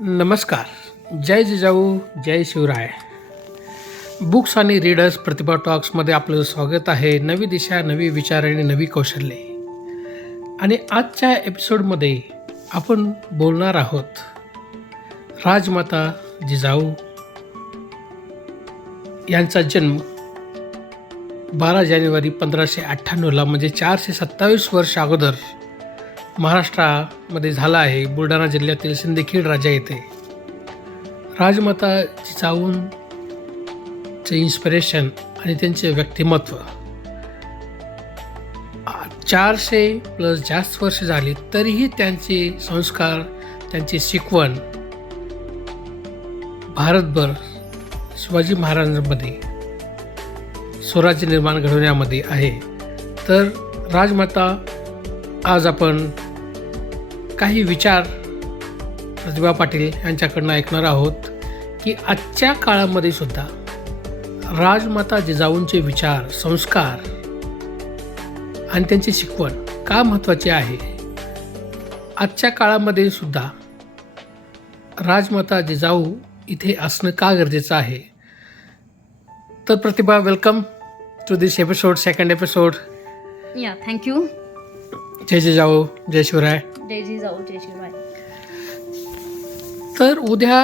नमस्कार. जय जिजाऊ, जय शिवराय. बुक्स आणि रीडर्स प्रतिभा टॉक्समध्ये आपलं स्वागत आहे. नवी दिशा, नवी विचार आणि नवी कौशल्ये. आणि आजच्या एपिसोडमध्ये आपण बोलणार आहोत राजमाता जिजाऊ यांचा जन्म 12 जानेवारी 1598ला म्हणजे 427 वर्ष अगोदर महाराष्ट्रामध्ये झाला आहे. बुलढाणा जिल्ह्यातील सिंदखेड राजा येथे राजमाता जिजाऊंचे इन्स्पिरेशन आणि त्यांचे व्यक्तिमत्व 400+ जास्त वर्ष झाली तरीही त्यांचे संस्कार, त्यांची शिकवण भारतभर शिवाजी महाराजांमध्ये स्वराज्य निर्माण घडवण्यामध्ये आहे. तर राजमाता आज आपण काही विचार प्रतिभा पाटील यांच्याकडनं ऐकणार आहोत की आजच्या काळामध्ये सुद्धा राजमाता जिजाऊंचे विचार, संस्कार आणि त्यांची शिकवण का महत्त्वाची आहे. आजच्या काळामध्ये सुद्धा राजमाता जिजाऊ इथे असणं का गरजेचं आहे. तर Pratibha, welcome to this episode, second episode. या, थँक्यू. जय जिजाऊ, जय शिवराय. जय जिजाऊ, जय शिवराय. तर उद्या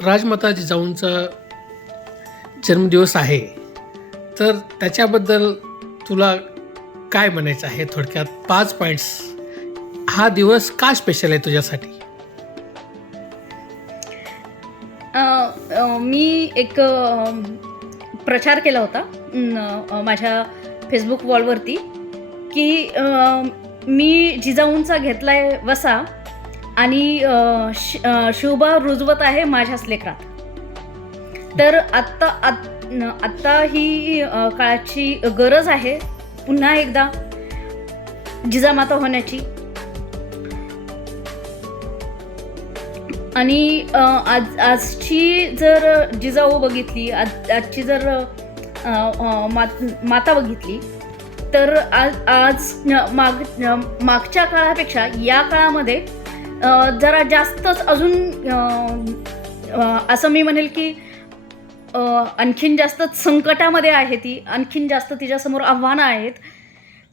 राजमाता जिजाऊंचा जन्मदिवस आहे, तर त्याच्याबद्दल तुला काय म्हणायचं आहे थोडक्यात 5 पॉईंट्स. हा दिवस का स्पेशल आहे तुझ्यासाठी? मी एक प्रचार केला होता माझ्या फेसबुक वॉलवरती की मी जिजाऊंचा घेतलाय वसा आणि शिवबा रुजवत आहे माझ्याच लेकरात. तर आत्ता ही काळाची गरज आहे पुन्हा एकदा जिजामाता होण्याची. आणि आजची जर जिजाऊ बघितली, आजची जर माता बघितली, तर आज मागच्या काळापेक्षा या काळामध्ये जरा जास्तच अजून असं मी म्हणेल की आणखीन जास्तच संकटामध्ये आहे ती. आणखीन जास्त तिच्यासमोर आव्हानं आहेत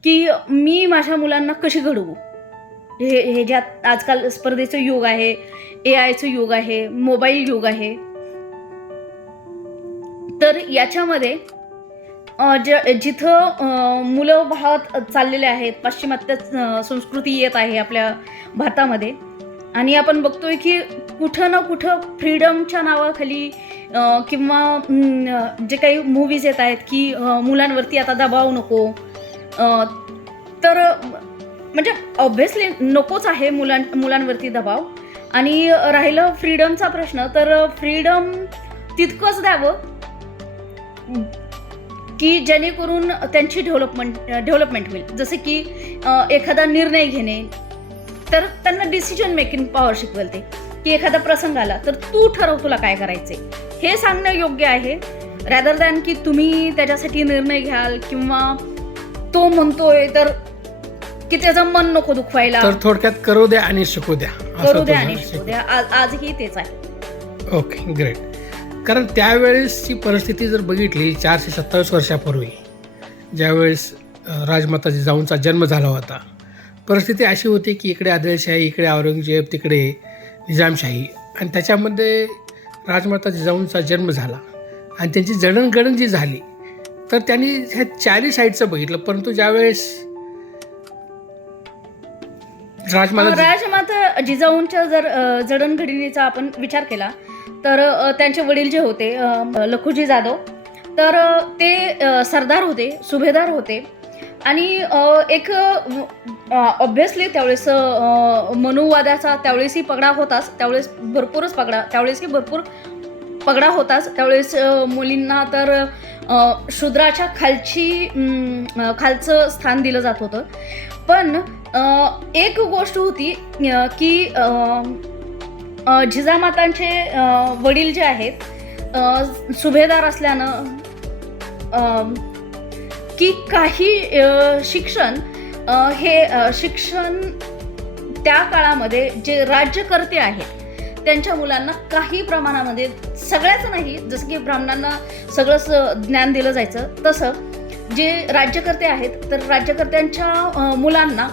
की मी माझ्या मुलांना कशी घडवू. हे ज्यात आजकाल स्पर्धेचं युग आहे, AI युग आहे, मोबाईल युग आहे. तर याच्यामध्ये जिथं मुलं वाहत चाललेले आहेत, पाश्चिमात्य संस्कृती येत आहे आपल्या भारतामध्ये. आणि आपण बघतोय की कुठं ना कुठं फ्रीडमच्या नावाखाली किंवा जे काही मूवीज येत आहेत की मुलांवरती आता दबाव नको. तर म्हणजे ऑब्व्हियसली नकोच आहे मुलांवरती दबाव. आणि राहिलं फ्रीडमचा प्रश्न, तर फ्रीडम तितकंच द्यावं की जेणेकरून त्यांची डेव्हलपमेंट होईल. जसे की एखादा निर्णय घेणे, तर त्यांना डिसिजन मेकिंग पॉवर शिकवेल ते. की एखादा प्रसंग आला तर तू ठरव तुला काय करायचे, हे सांगणं योग्य आहे. रॅदर दॅन की तुम्ही त्याच्यासाठी निर्णय घ्याल किंवा तो म्हणतोय तर की त्याचं मन नको दुखवायला. तर थोडक्यात करू द्या आणि शिकू द्या. शिकू द्या. आजही तेच आहे. Okay, great. कारण त्यावेळेसची परिस्थिती जर बघितली 427 वर्षापूर्वी, ज्यावेळेस राजमाता जिजाऊंचा जन्म झाला होता, परिस्थिती अशी होती की इकडे आदिलशाही, इकडे औरंगजेब, तिकडे निजामशाही. आणि त्याच्यामध्ये राजमाता जिजाऊंचा जन्म झाला आणि त्यांची जडणघडण जी झाली, तर त्यांनी ह्या चारही साईडचं बघितलं. परंतु ज्यावेळेस राजमाता जिजाऊंच्या जर जडणघडणीचा आपण विचार केला तर त्यांचे वडील जे होते लखुजी जाधव, तर ते सरदार होते, सुभेदार होते. आणि एक ऑब्व्हियसली त्यावेळेस मनुवादाचा त्यावेळेसही पगडा होताच. त्यावेळेसही भरपूर पगडा होताच. त्यावेळेस मुलींना तर शूद्राच्या खालचं स्थान दिलं जात होतं. पण एक गोष्ट होती की जिजामातांचे वडील जे आहेत सुभेदार असल्यानं की काही शिक्षण हे शिक्षण त्या काळामध्ये जे राज्यकर्ते आहेत त्यांच्या मुलांना काही प्रमाणामध्ये, सगळ्याच नाही, जसं की ब्राह्मणांना सगळंच ज्ञान दिलं जायचं, तसं जे राज्यकर्ते आहेत तर राज्यकर्त्यांच्या मुलांना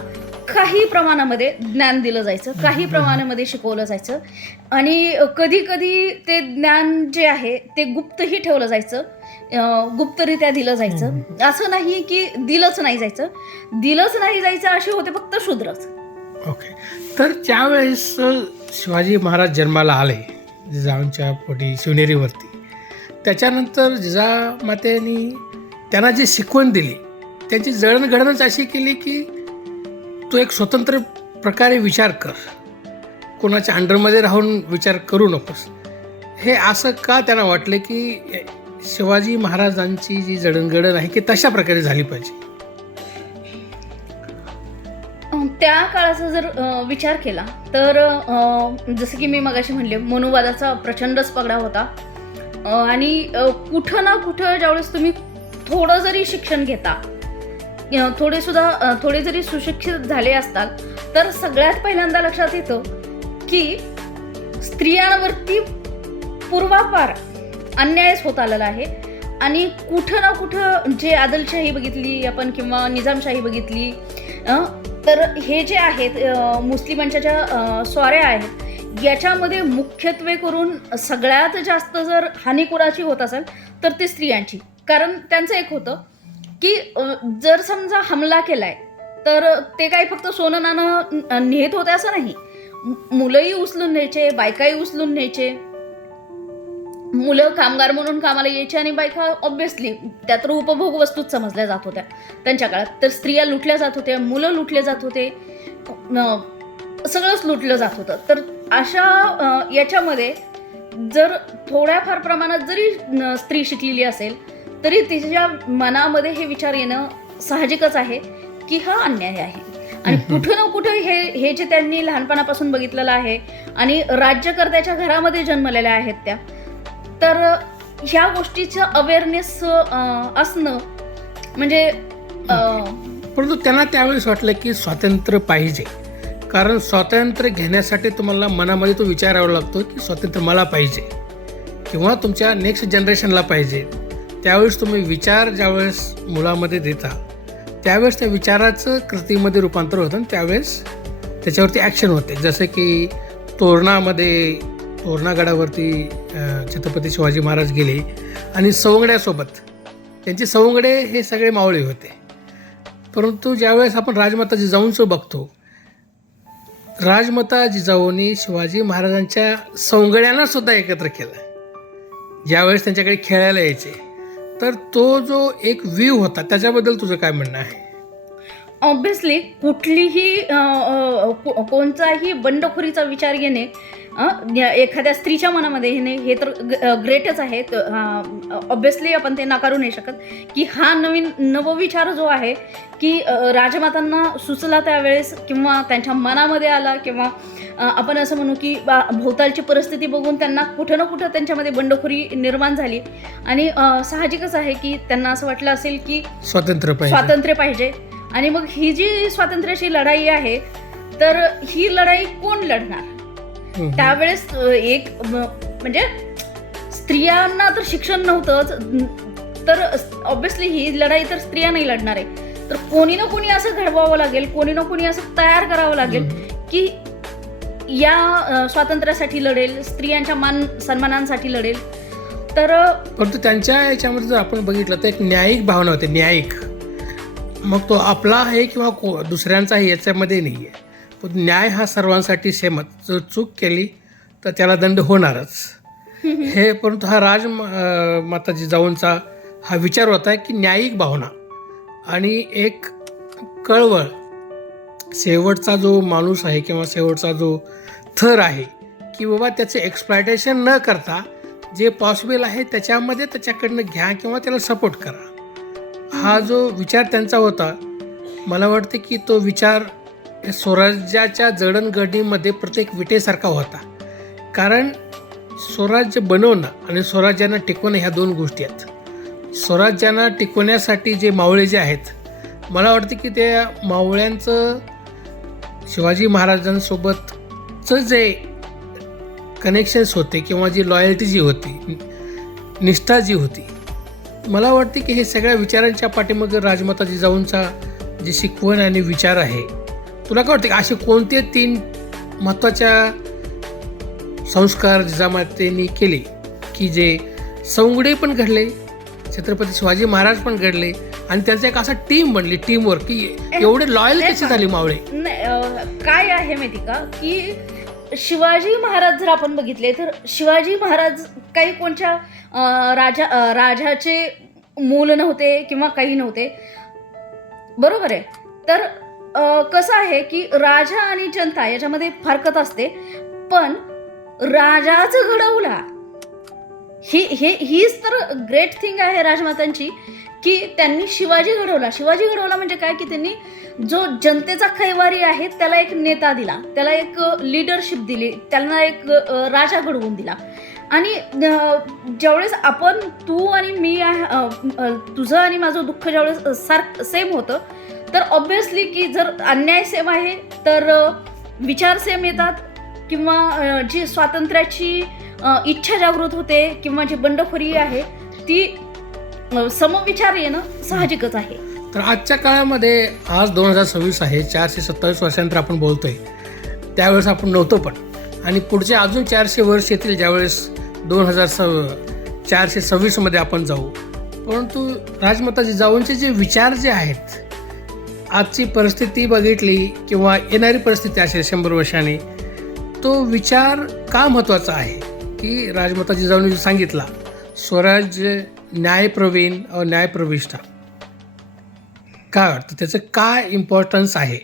काही प्रमाणामध्ये ज्ञान दिलं जायचं, काही प्रमाणामध्ये शिकवलं जायचं. आणि कधी कधी ते ज्ञान जे आहे ते गुप्तही ठेवलं जायचं, गुप्तरित्या दिलं जायचं. असं नाही की दिलंच नाही जायचं असे होते फक्त शूद्रच. ओके. तर ज्यावेळेस शिवाजी महाराज जन्माला आले जिजाऊंच्या पोटी शिवनेरीवरती, त्याच्यानंतर जिजामातेनी त्यांना जी शिकवण दिली त्यांची जळणघडणच अशी केली की तू एक स्वतंत्र प्रकारे विचार कर, कोणाच्या अंडरमध्ये राहून विचार करू नकोस. हे असं का त्यांना वाटलं की शिवाजी महाराजांची जी जडणघडण आहे की तशा प्रकारे झाली पाहिजे? त्या काळाचा जर विचार केला तर जसं की मी मगाशी म्हणले, मनुवादाचा प्रचंडच पगडा होता. आणि कुठं ना कुठं ज्यावेळेस तुम्ही थोडं जरी शिक्षण घेता, थोडे जरी सुशिक्षित झाले असताल, तर सगळ्यात पहिल्यांदा लक्षात येतं की स्त्रियांवरती पूर्वापार अन्यायच होत आलेला आहे. आणि कुठं ना कुठं जे आदिलशाही बघितली आपण किंवा निजामशाही बघितली, तर हे जे आहेत मुस्लिमांच्या ज्या स्वाऱ्या आहेत याच्यामध्ये मुख्यत्वे करून सगळ्यात जास्त जर हानी कुणाची होत असेल तर ती स्त्रियांची. कारण त्यांचं एक होतं की जर समजा हमला केलाय तर ते काही फक्त सोनं नाणं नेत होते असं नाही, मुलंही उचलून न्यायचे, बायकाही उचलून न्यायचे. मुलं कामगार म्हणून कामाला यायचे आणि बायका ऑब्व्हियसली त्या तर उपभोग वस्तूच समजल्या जात होत्या त्यांच्या काळात. तर स्त्रिया लुटल्या जात होत्या, मुलं लुटले जात होते, सगळंच लुटलं जात होतं. तर अशा याच्यामध्ये जर थोड्याफार प्रमाणात जरी स्त्री शिकलेली असेल तरी तिच्या मनामध्ये हे विचार येणं साहजिकच आहे की हा अन्याय आहे. आणि कुठं ना कुठं हे जे त्यांनी लहानपणापासून बघितलेलं आहे आणि राज्यकर्त्याच्या घरामध्ये जन्मलेल्या आहेत त्या, तर ह्या गोष्टीचं अवेअरनेस असणं म्हणजे परंतु त्यांना त्यावेळेस वाटलं की स्वातंत्र्य पाहिजे. कारण स्वातंत्र्य घेण्यासाठी तुम्हाला मनामध्ये तो विचार यावा लागतो की स्वातंत्र्य मला पाहिजे किंवा तुमच्या नेक्स्ट जनरेशनला पाहिजे. त्यावेळेस तुम्ही विचार ज्यावेळेस मुलामध्ये देता त्यावेळेस त्या विचाराचं कृतीमध्ये रूपांतर होतं आणि त्यावेळेस त्याच्यावरती ॲक्शन होते. जसं की तोरणागडावरती छत्रपती शिवाजी महाराज गेले आणि सवंगड्यासोबत त्यांचे सवंगडे हे सगळे मावळे होते. परंतु ज्यावेळेस आपण राजमाता जिजाऊंचं बघतो, राजमाता जिजाऊंनी शिवाजी महाराजांच्या सवंगड्यांनासुद्धा एकत्र केलं ज्यावेळेस त्यांच्याकडे खेळायला यायचे. तर तो जो एक व्ह्यू होता त्याच्याबद्दल तुझं काय म्हणणं आहे? ऑब्व्हियसली कुठलीही कोणताही बंडखोरीचा विचार घेणे एखाद्या स्त्रीच्या मनामध्ये येणे हे तर ग्रेटच आहे. ऑब्व्हियसली आपण ते नाकारू नाही शकत की हा नवविचार जो आहे की राजमातांना सुचला त्यावेळेस किंवा त्यांच्या मनामध्ये आला किंवा आपण असं म्हणू की भोवतालची परिस्थिती बघून त्यांना कुठं ना कुठं त्यांच्यामध्ये बंडखोरी निर्माण झाली. आणि साहजिकच आहे की त्यांना असं वाटलं असेल की स्वातंत्र्य पाहिजे. आणि मग ही जी स्वातंत्र्याची लढाई आहे तर ही लढाई कोण लढणार? त्यावेळेस एक म्हणजे स्त्रियांना तर शिक्षण नव्हतंच, तर ऑब्व्हियसली ही लढाई तर स्त्रिया नाही लढणार आहे. तर कोणी ना कोणी असं घडवावं लागेल, कोणी ना कोणी असं तयार करावं लागेल की या स्वातंत्र्यासाठी लढेल, स्त्रियांच्या मान सन्मानांसाठी लढेल. तर परंतु त्यांच्या याच्यामध्ये जर आपण बघितलं तर एक न्यायिक भावना होते, न्यायिक. मग तो आपला आहे किंवा दुसऱ्यांचा आहे याच्यामध्ये नाही आहे. पण न्याय हा सर्वांसाठी सेमच. जर चूक केली तर त्याला दंड होणारच हे. परंतु हा माता जिजाऊंचा हा विचार होता की न्यायिक भावना आणि एक कळवळ. शेवटचा जो माणूस आहे किंवा शेवटचा जो थर आहे की बाबा त्याचं एक्सप्लॉयटेशन न करता जे पॉसिबल आहे त्याच्यामध्ये त्याच्याकडनं घ्या किंवा त्याला सपोर्ट करा. हा जो विचार त्यांचा होता, मला वाटते की तो विचार स्वराज्याच्या जडणघडणीमध्ये प्रत्येक विटेसारखा होता. कारण स्वराज्य बनवणं आणि स्वराज्यांना टिकवणं ह्या दोन गोष्टी आहेत. स्वराज्यांना टिकवण्यासाठी जे मावळे जे आहेत, मला वाटतं की त्या मावळ्यांचं शिवाजी महाराजांसोबतचं जे कनेक्शन्स होते किंवा जी लॉयल्टी जी होती, निष्ठा जी होती, मला वाटते की हे सगळ्या विचारांच्या पाठीमागे राजमाता जिजाऊंचा जी शिकवण आणि विचार आहे. तुला काय वाटते की असे कोणते 3 महत्त्वाच्या संस्कार जिजामातेंनी केले की जे सवंगडे पण घडले, छत्रपती शिवाजी महाराज पण घडले आणि त्यांचा एक असा टीम बनली, टीमवर्क, की एवढे लॉयल कसे झाले मावळे? काय आहे माहिती का की शिवाजी महाराज जर आपण बघितले तर शिवाजी महाराज काही कोणत्या राजाचे मूल नव्हते किंवा काही नव्हते, बरोबर आहे. तर कसं आहे की राजा आणि जनता याच्यामध्ये फरकत असते, पण राजाच घडवला हीच तर ग्रेट थिंग आहे राजमातांची, की त्यांनी शिवाजी घडवला म्हणजे काय की त्यांनी जो जनतेचा कैवारी आहे त्याला एक नेता दिला, त्याला एक लीडरशिप दिली, त्यांना एक राजा घडवून दिला. आणि ज्यावेळेस आपण तू आणि मी तुझं आणि माझं दुःख ज्यावेळेस सेम होतं, तर ऑब्व्हियसली की जर अन्याय सेम आहे तर विचार सेम येतात, किंवा जी स्वातंत्र्याची इच्छा जागृत होते किंवा जी बंडखोरी आहे ती समविचार येणं साहजिकच आहे. तर आजच्या काळामध्ये आज 2026 आहे, 427 वर्षांतर आपण बोलतोय, त्यावेळेस आपण नव्हतो पण, आणि पुढचे अजून 400 वर्ष येतील ज्यावेळेस 426मध्ये आपण जाऊ. परंतु राजमाता जिजाऊंचे जे विचार जे आहेत, आजची परिस्थिती बघितली किंवा येणारी परिस्थिती असेल 100 वर्षांनी, तो विचार का महत्त्वाचा आहे की राजमाता जिजाऊंनी जो सांगितला, स्वराज्य न्यायप्रवीण और न्यायप्रविष्ठा, काय वाटतं त्याचं काय इम्पॉर्टन्स आहे?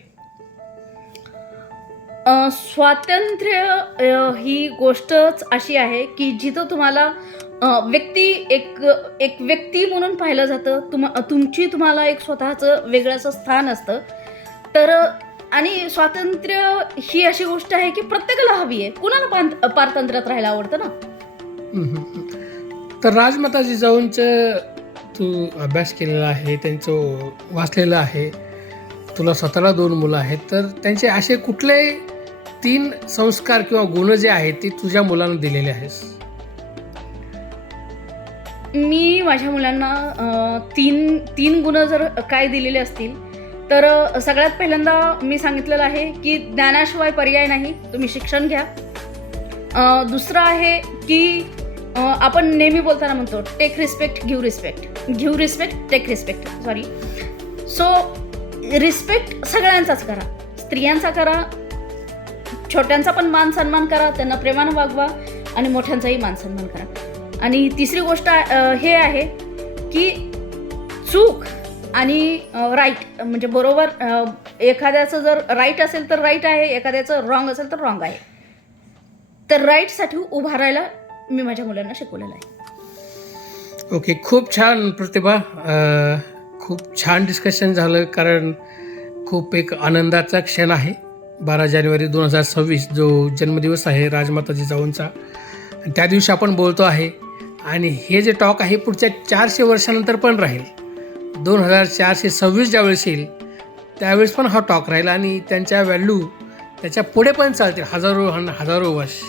स्वातंत्र्य ही गोष्टच अशी आहे की जिथं तुम्हाला एक व्यक्ती म्हणून पाहिलं जातं, तुम्हाला एक स्वतःचं वेगळं असं स्थान असतं. तर आणि स्वातंत्र्य ही अशी गोष्ट आहे की प्रत्येकाला हवी आहे, कुणाला पारतंत्र्यात राहायला आवडतं ना. तर राजमाता जिजाऊंचं तू अभ्यास केलेला आहे, त्यांचं वाचलेलं आहे, तुला स्वतःला 2 मुलं आहेत, तर त्यांचे असे कुठले 3 संस्कार किंवा गुण जे आहेत ते तुझ्या मुलांना दिलेले आहेस? मी माझ्या मुलांना 3 गुण जर काय दिलेले असतील तर सगळ्यात पहिल्यांदा मी सांगितलेलं आहे की ज्ञानाशिवाय पर्याय नाही, तुम्ही शिक्षण घ्या. दुसरं आहे की आपण नेहमी बोलताना म्हणतो take respect, give respect, take respect, sorry. So respect सगळ्यांचाच करा, स्त्रियांचा करा, छोट्यांचा पण मान सन्मान करा, त्यांना प्रेमानं वागवा, आणि मोठ्यांचाही मान सन्मान करा. आणि तिसरी गोष्ट हे आहे की चूक आणि राईट म्हणजे बरोबर, एखाद्याचं जर राईट असेल तर राईट आहे, एखाद्याचं रॉंग असेल तर रॉंग आहे. तर राईटसाठी उभा राहायला मी माझ्या मुलांना शिकवलेलं आहे. ओके, खूप छान प्रतिभा, खूप छान डिस्कशन झालं, कारण खूप एक आनंदाचा क्षण आहे. 12 जानेवारी 2026 जो जन्मदिवस आहे राजमाता जिजाऊंचा, त्या दिवशी आपण बोलतो आहे, आणि हे जे टॉक आहे पुढच्या 400 वर्षानंतर पण राहील. 2426 ज्यावेळेस येईल त्यावेळेस पण हा टॉक राहील, आणि त्यांच्या व्हॅल्यू त्याच्या पुढे पण चालतील हजारो वर्ष.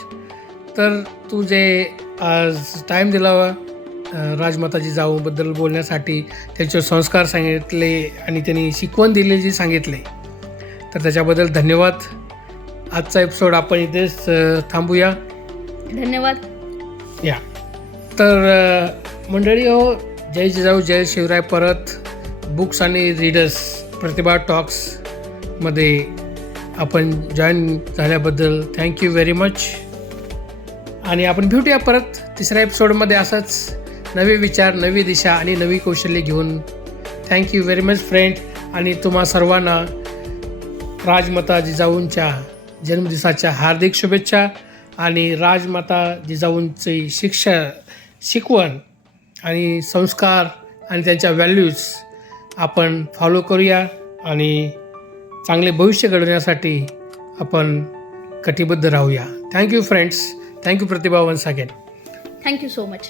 तर तू जे आज टाईम दिला राजमाता जिजाऊबद्दल बोलण्यासाठी, त्यांचे संस्कार सांगितले आणि त्यांनी शिकवण दिलेली सांगितले, तर त्याच्याबद्दल धन्यवाद. आजचा एपिसोड आपण इथेच थांबूया. धन्यवाद. या तर मंडळी हो, जय जिजाऊ जय शिवराय. परत बुक्स आणि रीडर्स प्रतिभा टॉक्समध्ये आपण जॉईन झाल्याबद्दल थँक्यू व्हेरी मच. आणि आपण भेटूया परत 3ऱ्या एपिसोडमध्ये असंच नवे विचार, नवी दिशा आणि नवी कौशल्य घेऊन. Thank you very much friend. आणि तुम्हा सर्वांना राजमाता जिजाऊंच्या जन्मदिवसाच्या हार्दिक शुभेच्छा. आणि राजमाता जिजाऊंची शिकवण आणि संस्कार आणि त्यांच्या व्हॅल्यूज आपण फॉलो करूया, आणि चांगले भविष्य घडवण्यासाठी आपण कटिबद्ध राहूया. Thank you friends. Thank you Pratibha once again. Thank you so much.